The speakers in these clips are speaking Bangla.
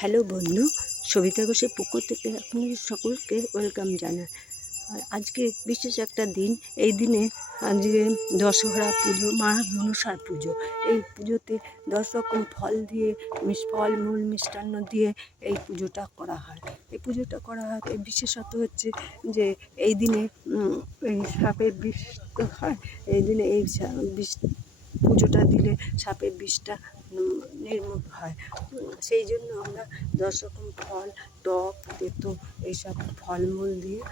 হ্যালো বন্ধু, সবিতা ঘোষের পক্ষ থেকে আপনাদের সকলকে ওয়েলকাম জানাই। আর আজকে বিশেষ একটা দিন। এই দিনে আজকে দশহরা পুজো, মা মনসার পুজো। এই পুজোতে 10 রকম ফল দিয়ে, ফলমূল মিষ্টান্ন দিয়ে এই পুজোটা করা হয়। এই পুজোটা করা হয়, এই বিশেষত হচ্ছে যে এই দিনে এই সাপের বিষ তো হয়। এই দিনে এই বিষ পুজোটা দিলে সাপের বিষটা নির্মূল হয়। সেই জন্য আমরা 10 রকম ফল, টক, তেঁতো এইসব ফলমূল দিয়ে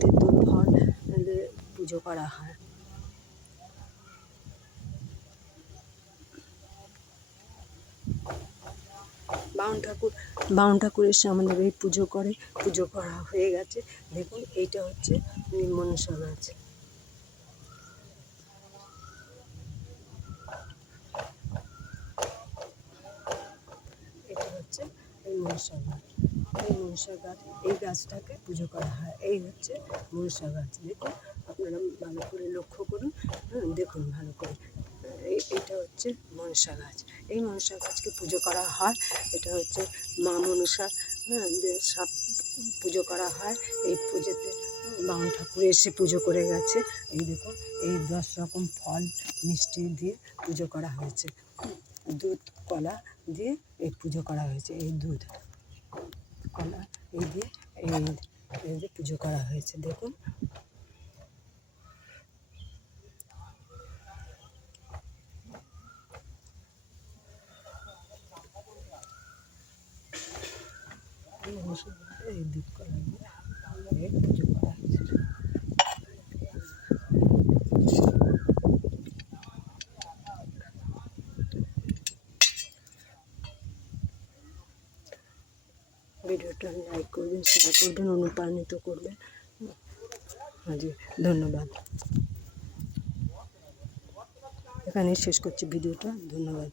তেঁতো ফল দিয়ে পুজো করা হয়। বামুন ঠাকুর এসে আমাদের এই পুজো করে। পুজো করা হয়ে গেছে। দেখুন, এইটা হচ্ছে মনসা গাছ। এটা হচ্ছে এই মনসা গাছ। এই গাছটাকে পুজো করা হয়। এই হচ্ছে মনসা গাছ। দেখুন, আপনারা ভালো করে লক্ষ্য করুন। দেখুন ভালো করে। এইটা হচ্ছে মনসা গাছ। এই মনসা গাছকে পুজো করা হয়। এটা হচ্ছে মা মনসা সাপ পুজো করা হয়। এই পুজোতে বামুন ঠাকুর এসে পুজো করে গেছে। এই দেখুন, এই 10 রকম ফল মিষ্টি দিয়ে পুজো করা হয়েছে। দুধ কলা দিয়ে এই পুজো করা হয়েছে। এই দুধ কলা এই দিয়ে এই যে পুজো করা হয়েছে। দেখুন, এই দুধ কলা দিয়ে এই পুজো করা হয়েছে। ভিডিওটা লাইক করবেন, শেয়ার করবেন, অনুপ্রাণিত করবেন। জি, ধন্যবাদ। এখানে শেষ করছি ভিডিওটা। ধন্যবাদ।